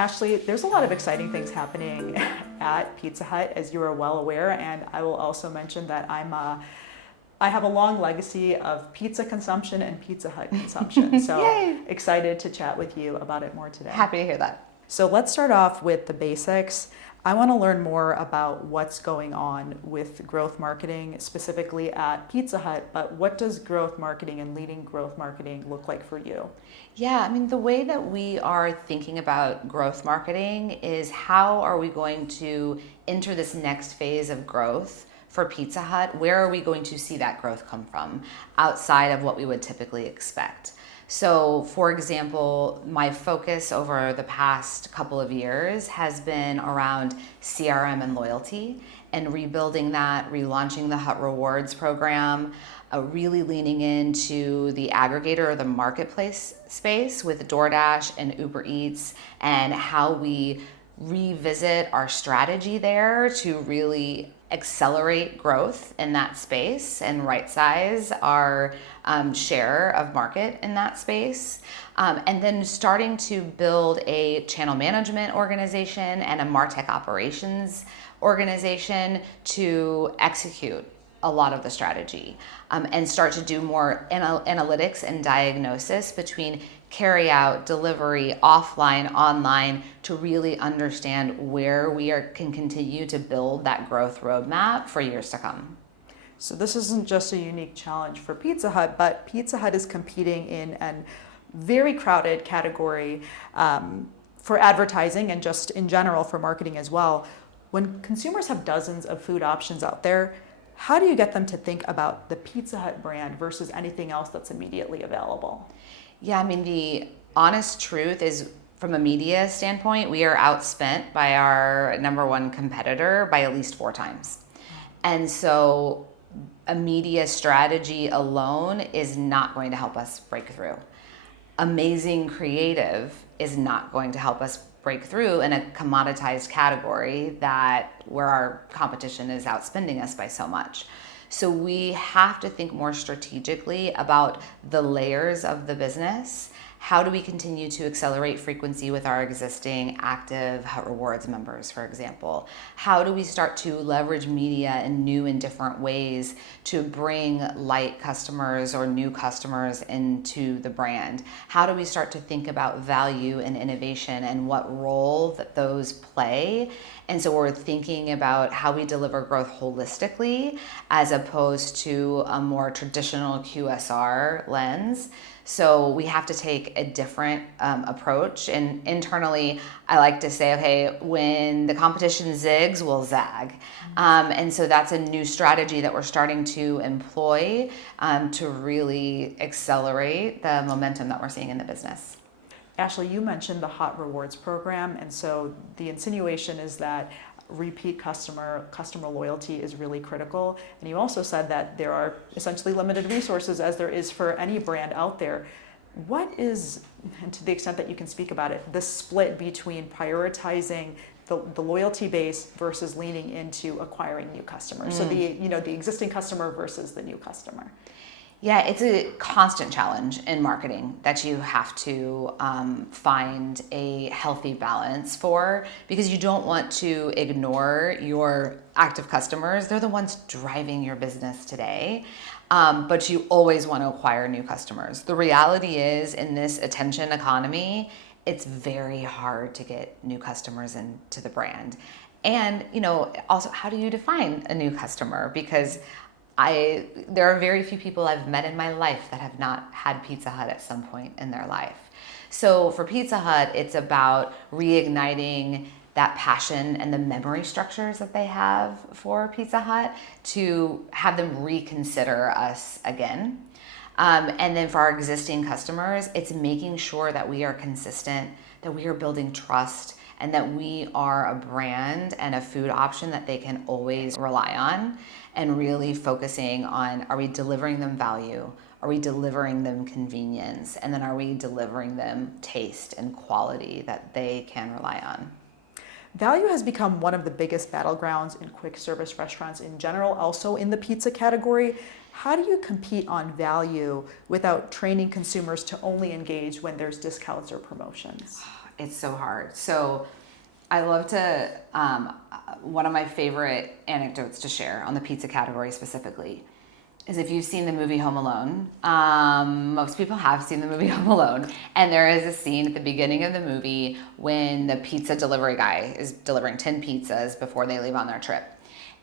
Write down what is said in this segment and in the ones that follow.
Ashley, there's a lot of exciting things happening at Pizza Hut, as you are well aware, and I will also mention that I have a long legacy of pizza consumption and Pizza Hut consumption, so Yay. excited to chat with you about it more today. Happy to hear that. So let's start off with the basics. I want to learn more about what's going on with growth marketing, specifically at Pizza Hut, but what does growth marketing and leading growth marketing look like for you? Yeah, I mean, the way that we are thinking about growth marketing is how are we going to enter this next phase of growth for Pizza Hut? Where are we going to see that growth come from outside of what we would typically expect? So, for example, my focus over the past couple of years has been around CRM and loyalty and rebuilding that, relaunching the Hut Rewards program, really leaning into the aggregator or the marketplace space with DoorDash and Uber Eats, and how we revisit our strategy there to really accelerate growth in that space and right size our share of market in that space. And then starting to build a channel management organization and a martech operations organization to execute a lot of the strategy, and start to do more analytics and diagnosis between carry out, delivery, offline, online, to really understand where we can continue to build that growth roadmap for years to come. So this isn't just a unique challenge for Pizza Hut, but Pizza Hut is competing in a very crowded category for advertising and just in general for marketing as well. When consumers have dozens of food options out there, how do you get them to think about the Pizza Hut brand versus anything else that's immediately available? Yeah, I mean, the honest truth is, from a media standpoint, we are outspent by our number one competitor by at least 4 times. And so a media strategy alone is not going to help us break through. Amazing creative is not going to help us break through in a commoditized category where our competition is outspending us by so much. So we have to think more strategically about the layers of the business. How do we continue to accelerate frequency with our existing active Hut Rewards members, for example? How do we start to leverage media in new and different ways to bring light customers or new customers into the brand? How do we start to think about value and innovation and what role that those play? And so we're thinking about how we deliver growth holistically as opposed to a more traditional QSR lens. So we have to take a different approach. And internally, I like to say, okay, when the competition zigs, we'll zag. And so that's a new strategy that we're starting to employ to really accelerate the momentum that we're seeing in the business. Ashley, you mentioned the Hut Rewards program, and so the insinuation is that repeat customer loyalty is really critical. And you also said that there are essentially limited resources, as there is for any brand out there. What is, and to the extent that you can speak about it, the split between prioritizing the loyalty base versus leaning into acquiring new customers? So the existing customer versus the new customer. Yeah, it's a constant challenge in marketing that you have to find a healthy balance for, because you don't want to ignore your active customers. They're the ones driving your business today, but you always want to acquire new customers. The reality is, in this attention economy, it's very hard to get new customers into the brand. And, also, how do you define a new customer? Because there are very few people I've met in my life that have not had Pizza Hut at some point in their life. So for Pizza Hut, it's about reigniting that passion and the memory structures that they have for Pizza Hut to have them reconsider us again. And then for our existing customers, it's making sure that we are consistent, that we are building trust, and that we are a brand and a food option that they can always rely on, and really focusing on, are we delivering them value? Are we delivering them convenience? And then are we delivering them taste and quality that they can rely on? Value has become one of the biggest battlegrounds in quick service restaurants in general, also in the pizza category. How do you compete on value without training consumers to only engage when there's discounts or promotions? It's so hard. So I love to, one of my favorite anecdotes to share on the pizza category specifically is if you've seen the movie Home Alone. Most people have seen the movie Home Alone. And there is a scene at the beginning of the movie when the pizza delivery guy is delivering 10 pizzas before they leave on their trip.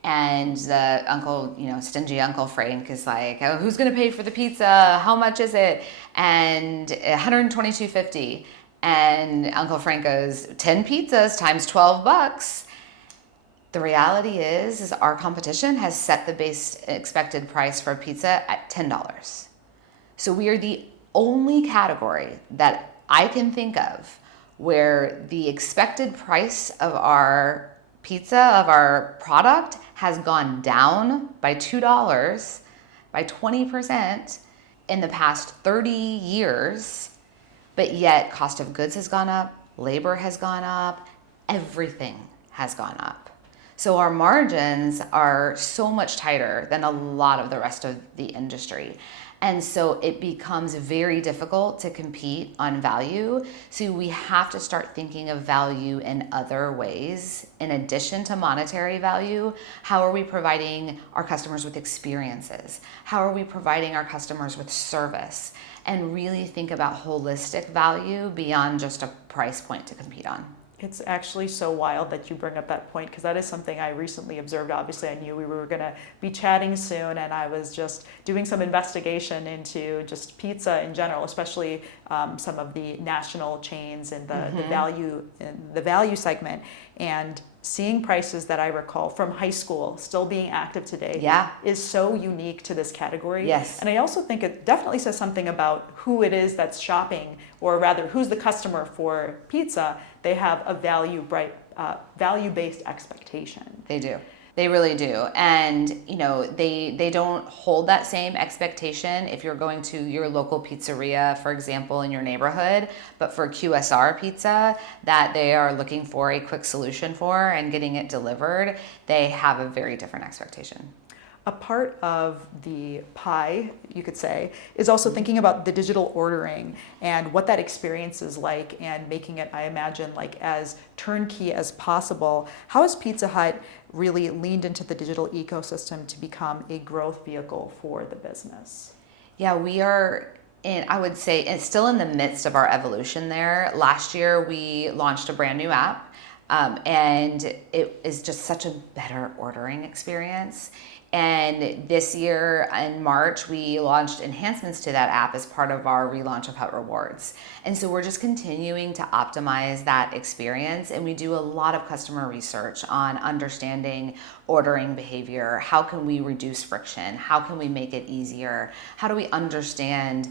And the uncle, stingy Uncle Frank is like, oh, who's going to pay for the pizza? How much is it? And $122.50. And Uncle Frank goes, 10 pizzas times $12. The reality is our competition has set the base expected price for a pizza at $10. So we are the only category that I can think of where the expected price of our pizza, of our product, has gone down by $2, by 20% in the past 30 years, but yet cost of goods has gone up, labor has gone up, everything has gone up. So our margins are so much tighter than a lot of the rest of the industry. And so it becomes very difficult to compete on value. So we have to start thinking of value in other ways. In addition to monetary value, how are we providing our customers with experiences? How are we providing our customers with service? And really think about holistic value beyond just a price point to compete on. It's actually so wild that you bring up that point, because that is something I recently observed. Obviously, I knew we were going to be chatting soon, and I was just doing some investigation into just pizza in general, especially some of the national chains and the value segment, and seeing prices that I recall from high school still being active today is so unique to this category. Yes. And I also think it definitely says something about who it is that's shopping, or rather who's the customer for pizza. They have a value-based expectation. They do. They really do. And, they don't hold that same expectation if you're going to your local pizzeria, for example, in your neighborhood. But for QSR pizza that they are looking for a quick solution for and getting it delivered, they have a very different expectation. A part of the pie, you could say, is also thinking about the digital ordering and what that experience is like, and making it, I imagine, like as turnkey as possible. How has Pizza Hut really leaned into the digital ecosystem to become a growth vehicle for the business? Yeah, we are I would say it's still in the midst of our evolution there. Last year, we launched a brand new app, and it is just such a better ordering experience. And this year in March, we launched enhancements to that app as part of our relaunch of Hut Rewards. And so we're just continuing to optimize that experience. And we do a lot of customer research on understanding ordering behavior. How can we reduce friction? How can we make it easier? How do we understand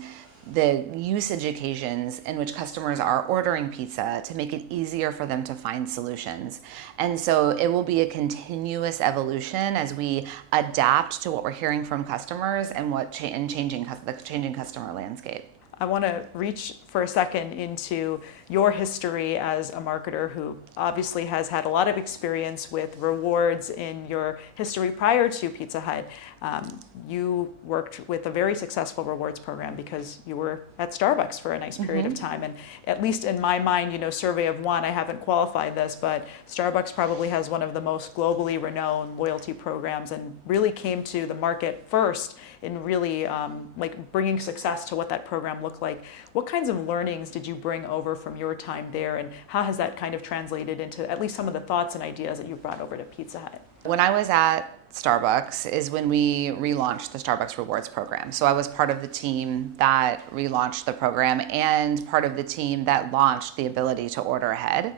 the usage occasions in which customers are ordering pizza to make it easier for them to find solutions? And so it will be a continuous evolution as we adapt to what we're hearing from customers and the changing customer landscape. I want to reach for a second into your history as a marketer who obviously has had a lot of experience with rewards in your history prior to Pizza Hut. You worked with a very successful rewards program because you were at Starbucks for a nice period of time. And at least in my mind, survey of one, I haven't qualified this, but Starbucks probably has one of the most globally renowned loyalty programs and really came to the market first in really bringing success to what that program looked like. What kinds of learnings did you bring over from your time there, and how has that kind of translated into at least some of the thoughts and ideas that you brought over to Pizza Hut? When I was at Starbucks is when we relaunched the Starbucks Rewards program. So I was part of the team that relaunched the program and part of the team that launched the ability to order ahead.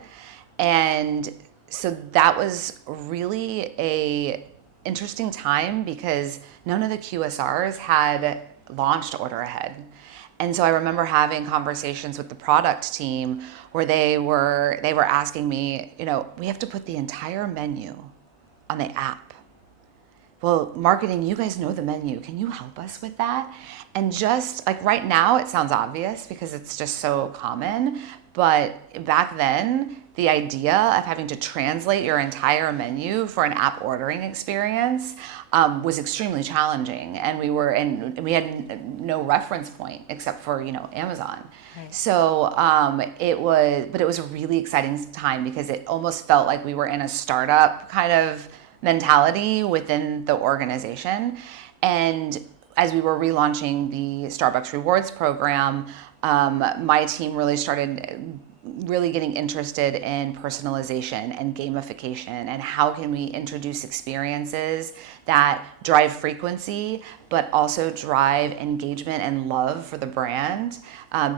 And so that was really a interesting time because none of the QSRs had launched order ahead. And so I remember having conversations with the product team where they were asking me, we have to put the entire menu on the app. Well, marketing, you guys know the menu. Can you help us with that? And just like right now, it sounds obvious because it's just so common. But back then, the idea of having to translate your entire menu for an app ordering experience was extremely challenging, and we had no reference point except for Amazon. Right. So it was a really exciting time because it almost felt like we were in a startup kind of mentality within the organization. And as we were relaunching the Starbucks Rewards program, my team really started getting interested in personalization and gamification, and how can we introduce experiences that drive frequency but also drive engagement and love for the brand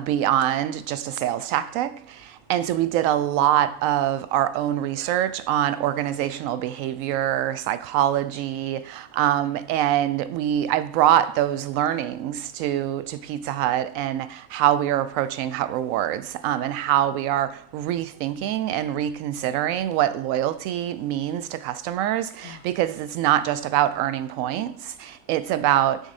beyond just a sales tactic. And so we did a lot of our own research on organizational behavior, psychology, and I've brought those learnings to Pizza Hut and how we are approaching Hut Rewards, and how we are rethinking and reconsidering what loyalty means to customers, because it's not just about earning points. It's about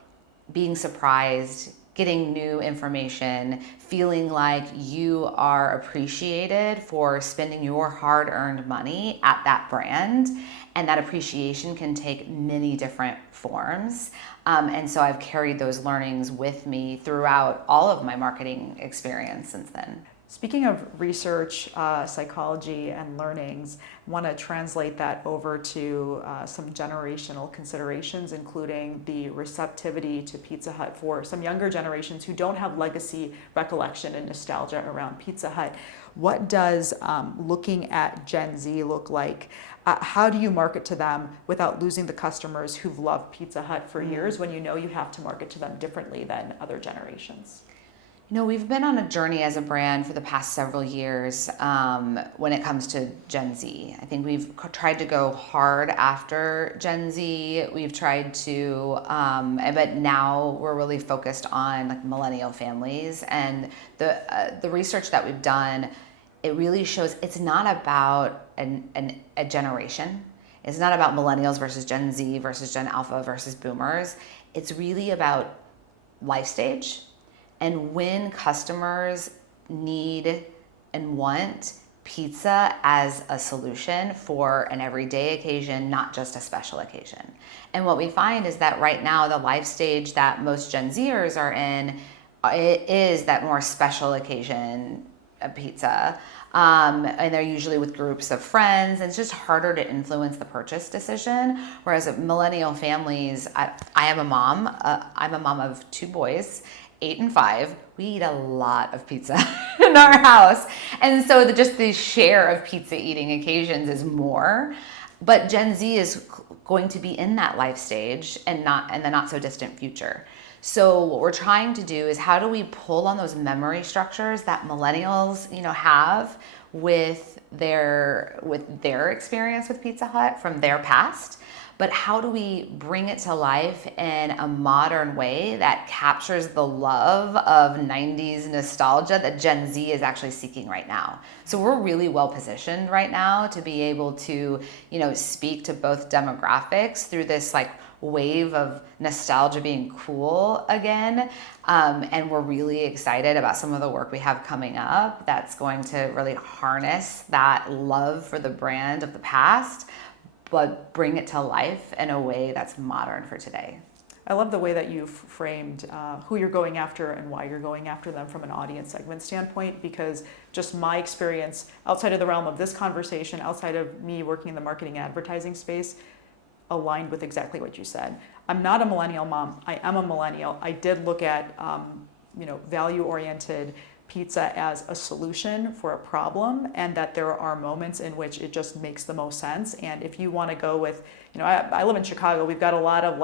being surprised, getting new information, feeling like you are appreciated for spending your hard-earned money at that brand. And that appreciation can take many different forms. And so I've carried those learnings with me throughout all of my marketing experience since then. Speaking of research, psychology, and learnings, I want to translate that over to some generational considerations, including the receptivity to Pizza Hut for some younger generations who don't have legacy recollection and nostalgia around Pizza Hut. What does looking at Gen Z look like? How do you market to them without losing the customers who've loved Pizza Hut for years, when you have to market to them differently than other generations? We've been on a journey as a brand for the past several years when it comes to Gen Z. I think we've tried to go hard after Gen Z. We've tried to, but now we're really focused on like millennial families. And the research that we've done, it really shows it's not about a generation. It's not about millennials versus Gen Z versus Gen Alpha versus boomers. It's really about life stage. And when customers need and want pizza as a solution for an everyday occasion, not just a special occasion. And what we find is that right now, the life stage that most Gen Zers are in, it is that more special occasion pizza. And they're usually with groups of friends, and it's just harder to influence the purchase decision. Whereas millennial families, I am a mom. I'm a mom of 2 boys, 8 and 5. We eat a lot of pizza in our house. And so just the share of pizza eating occasions is more. But Gen Z is going to be in that life stage and not in the not so distant future. So what we're trying to do is, how do we pull on those memory structures that millennials, have with their experience with Pizza Hut from their past, but how do we bring it to life in a modern way that captures the love of 90s nostalgia that Gen Z is actually seeking right now? So we're really well positioned right now to be able to, speak to both demographics through this wave of nostalgia being cool again. And we're really excited about some of the work we have coming up that's going to really harness that love for the brand of the past, but bring it to life in a way that's modern for today. I love the way that you've framed who you're going after and why you're going after them from an audience segment standpoint, because just my experience outside of the realm of this conversation, outside of me working in the marketing advertising space, aligned with exactly what you said. I'm not a millennial mom. I am a millennial. I did look at value-oriented pizza as a solution for a problem, and that there are moments in which it just makes the most sense. And if you want to go with, I live in Chicago. We've got a lot of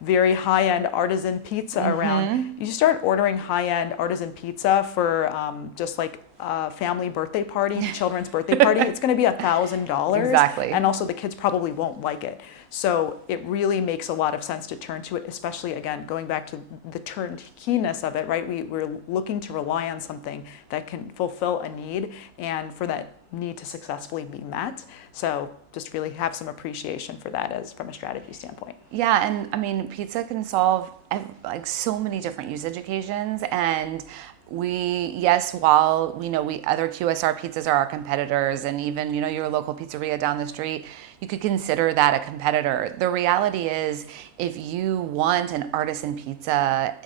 very high-end artisan pizza around. You start ordering high-end artisan pizza for just a family birthday party, children's birthday party, it's going to be $1,000. Exactly. And also the kids probably won't like it. So it really makes a lot of sense to turn to it, especially, again, going back to the turnkey-ness of it, right? We're looking to rely on something that can fulfill a need, and for that need to successfully be met. So just really have some appreciation for that as from a strategy standpoint. Yeah, and pizza can solve like so many different usage occasions. And while we know other QSR pizzas are our competitors, and even, your local pizzeria down the street, you could consider that a competitor. The reality is, if you want an artisan pizza,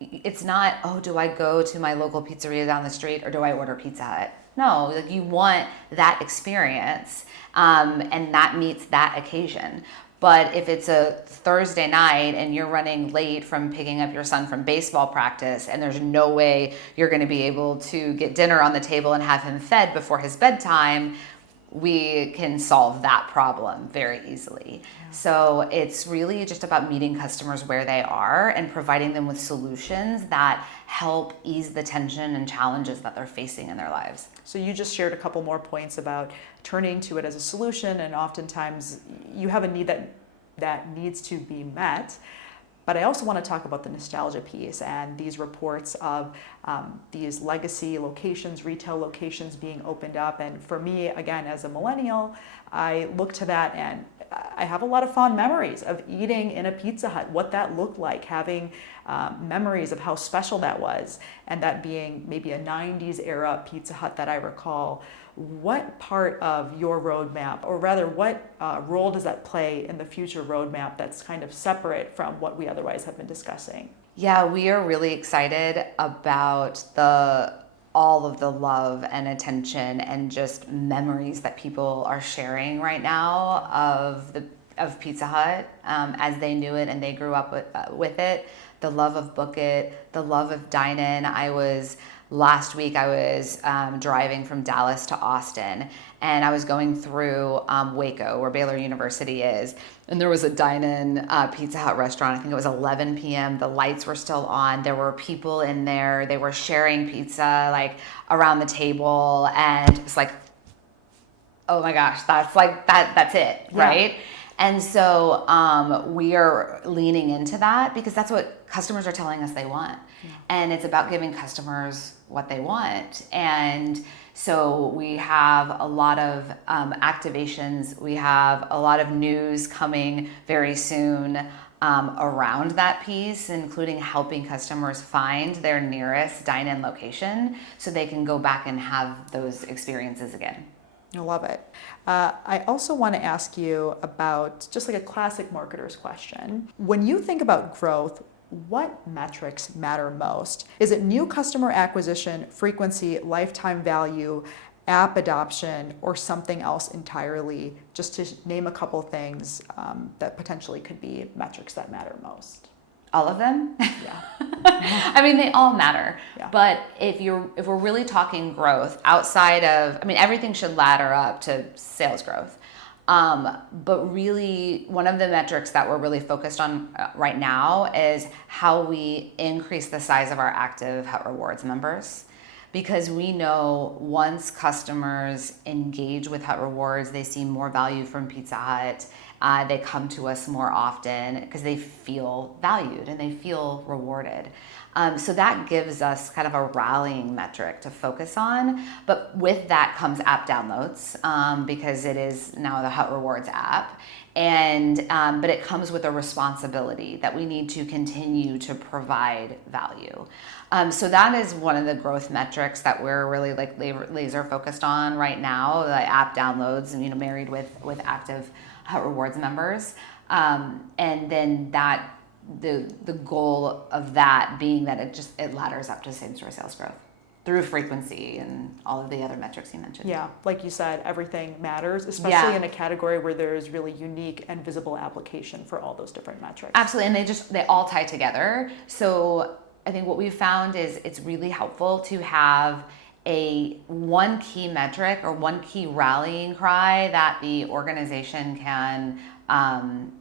it's not, oh, do I go to my local pizzeria down the street or do I order Pizza Hut? No, like, you want that experience, and that meets that occasion. But if it's a Thursday night and you're running late from picking up your son from baseball practice, and there's no way you're going to be able to get dinner on the table and have him fed before his bedtime, we can solve that problem very easily. Yeah. So it's really just about meeting customers where they are and providing them with solutions that help ease the tension and challenges that they're facing in their lives. So you just shared a couple more points about turning to it as a solution, and oftentimes you have a need that needs to be met. But I also want to talk about the nostalgia piece and these reports of these legacy locations, retail locations being opened up. And for me, again, as a millennial, I look to that and I have a lot of fond memories of eating in a Pizza Hut, what that looked like, having memories of how special that was, and that being maybe a 90s era Pizza Hut that I recall. What part of your roadmap, or rather what role does that play in the future roadmap that's kind of separate from what we otherwise have been discussing? Yeah, we are really excited about all of the love and attention and just memories that people are sharing right now of Pizza Hut as they knew it and they grew up with it. The love of Book It, the love of Dine In. Last week I was driving from Dallas to Austin, and I was going through Waco, where Baylor University is, and there was a dine-in Pizza Hut restaurant. I think it was 11 p.m. The lights were still on. There were people in there. They were sharing pizza like around the table, and it's like, oh my gosh, that's it, yeah. Right? And so we are leaning into that because that's what customers are telling us they want. Yeah. And it's about giving customers what they want. And so we have a lot of activations. We have a lot of news coming very soon around that piece, including helping customers find their nearest dine-in location so they can go back and have those experiences again. I love it. I also want to ask you about just like a classic marketer's question. When you think about growth, what metrics matter most? Is it new customer acquisition, frequency, lifetime value, app adoption, or something else entirely? Just to name a couple things that potentially could be metrics that matter most. All of them? Yeah. I mean, they all matter. Yeah. But if we're really talking growth outside of, everything should ladder up to sales growth. But really, one of the metrics that we're really focused on right now is how we increase the size of our active Hut Rewards members. Because we know once customers engage with Hut Rewards, they see more value from Pizza Hut. They come to us more often because they feel valued and they feel rewarded. So that gives us kind of a rallying metric to focus on. But with that comes app downloads because it is now the Hut Rewards app. But it comes with a responsibility that we need to continue to provide value. So that is one of the growth metrics that we're really like laser focused on right now, the app downloads, and married with active Hut Rewards members. And then the goal of that being that it ladders up to same-store sales growth through frequency and all of the other metrics you mentioned. Yeah, like you said, everything matters, especially in a category where there's really unique and visible application for all those different metrics. Absolutely, and they all tie together. So I think what we've found is it's really helpful to have one key metric or one key rallying cry that the organization can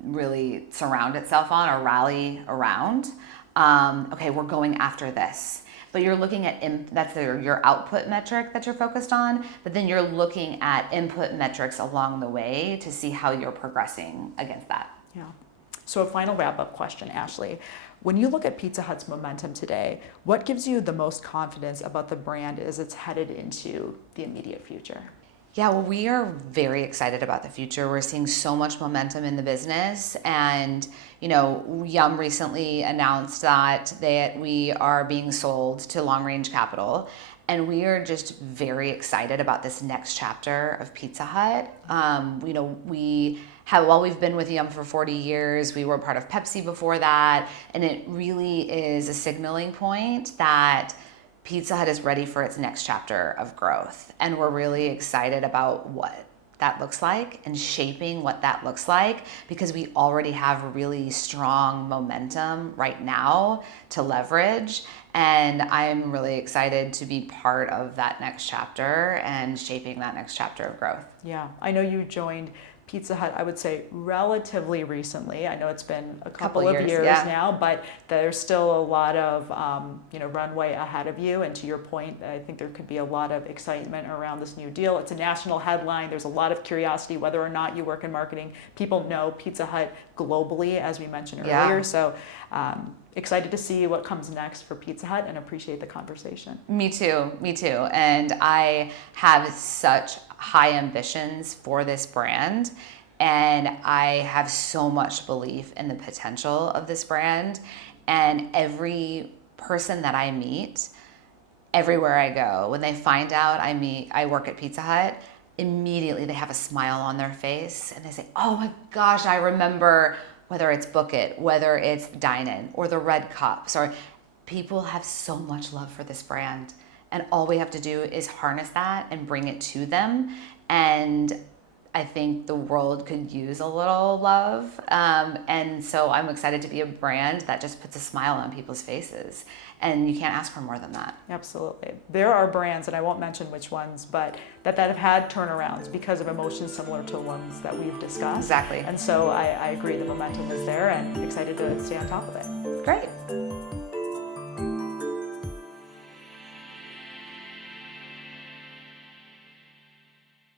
really surround itself on or rally around. Okay, we're going after this. But you're looking at, that's your output metric that you're focused on, but then you're looking at input metrics along the way to see how you're progressing against that. Yeah. So a final wrap-up question, Ashley. When you look at Pizza Hut's momentum today, what gives you the most confidence about the brand as it's headed into the immediate future? Yeah, well, we are very excited about the future. We're seeing so much momentum in the business. And, Yum recently announced that we are being sold to Long Range Capital. And we are just very excited about this next chapter of Pizza Hut. While we've been with Yum for 40 years, we were part of Pepsi before that. And it really is a signaling point that Pizza Hut is ready for its next chapter of growth. And we're really excited about what that looks like and shaping what that looks like, because we already have really strong momentum right now to leverage. And I'm really excited to be part of that next chapter and shaping that next chapter of growth. Yeah, I know you joined Pizza Hut, I would say, relatively recently. I know it's been a couple of years now, but there's still a lot of runway ahead of you. And to your point, I think there could be a lot of excitement around this new deal. It's a national headline. There's a lot of curiosity whether or not you work in marketing. People know Pizza Hut globally, as we mentioned earlier. So excited to see what comes next for Pizza Hut and appreciate the conversation. Me too. And I have such high ambitions for this brand, and I have so much belief in the potential of this brand. And every person that I meet, everywhere I go, when they find out I work at Pizza Hut, immediately they have a smile on their face and they say, "Oh my gosh, I remember," whether it's Book It, whether it's Dine In, or the Red Cups, or people have so much love for this brand. And all we have to do is harness that and bring it to them. And I think the world could use a little love. And so I'm excited to be a brand that just puts a smile on people's faces. And you can't ask for more than that. Absolutely. There are brands, and I won't mention which ones, but that have had turnarounds because of emotions similar to the ones that we've discussed. Exactly. And so I agree the momentum is there and excited to stay on top of it. Great.